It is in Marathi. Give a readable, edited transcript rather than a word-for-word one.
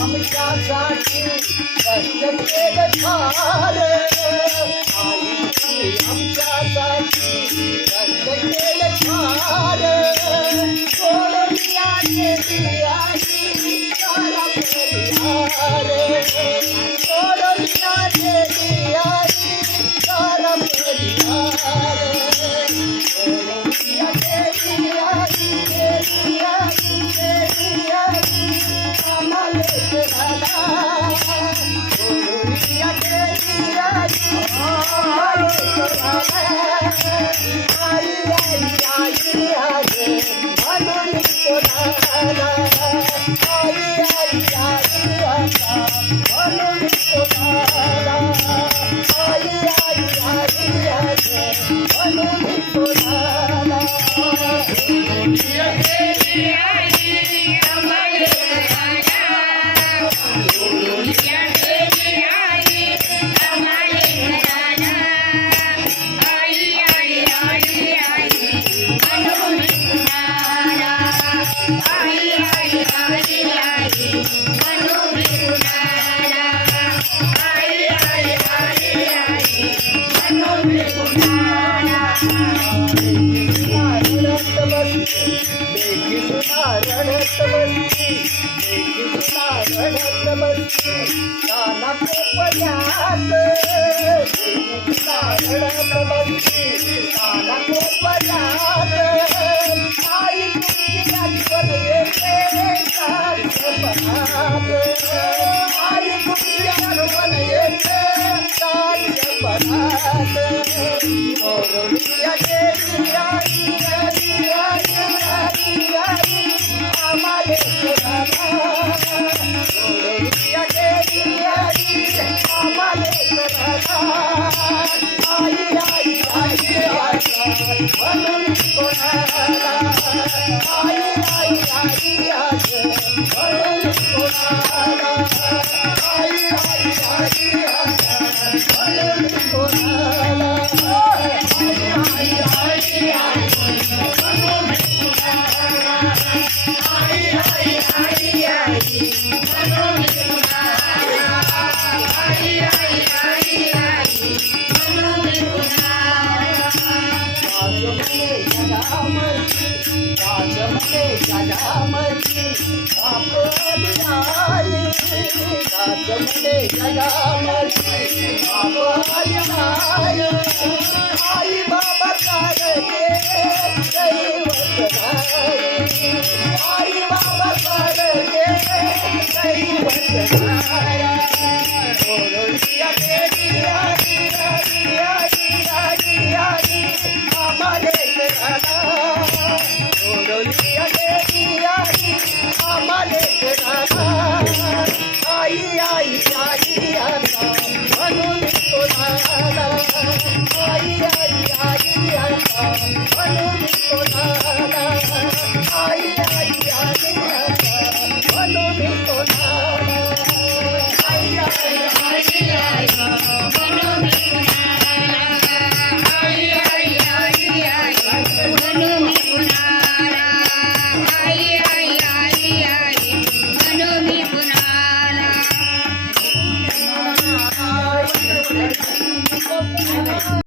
आमच्यासाठी कष्ट केलं फार, आमच्यासाठी कष्ट केलं फार, सोडूया गेली आई सारा परिवार, सोडूया गेली आई सारा परिवार, सोडूया गेली आई, गेली आई, गेली आई आम्हाला झाला, सोडूया गेली आई आम्हाला झाला, आई आई आई आई म्हणून कोणाला, आई आई आई आता म्हणून कोणाला, आई आई आई आई म्हणून कोणाला, सोडूया गेली आई आम्हाला झाला, सोडूया गेली आई आम्हाला झाला, आई आई आई आई म्हणून कुणाला, आई आई आई आई म्हणून कुणाला, आई आई आई आई म्हणून कुणाला, रडत बसली लेकी सुना रडत बसली, लेकी सुना रडत बसली काना कोपऱ्यात, लेकी सुना रडत बसली काना कोपऱ्यात, आई तुमची आठवण येते काळपणात, आई तुमची आठवण येते काळपणात, सोडूया गेली आई आई आई आई आम्हाला झाला, सोडूया गेली आई आम्हाला झाला, आई आई आई आई म्हणून कोणाला, आई आई आई आई म्हणून कोणाला, आई आई आई आई म्हणून कोणाला, आई आई आई आई म्हणून कोणाला, आई आई आई आई म्हणून कोणाला, आई आई आई आई म्हणून कोणाला, राजमने जगामधी, राजमने जगामधी बाप आई, राजमने जगामधी बाप आई, आई बाबा काढते दैवत नाही, आई बाबा काढते दैवत नाही, सोडूया गेली आई आई आई आई आई आम्हाला झाला, सोडूया गेली आई आम्हाला झाला, आई आई आई आता म्हणून कोणाला, आई आई आई आता म्हणून कोणाला, आई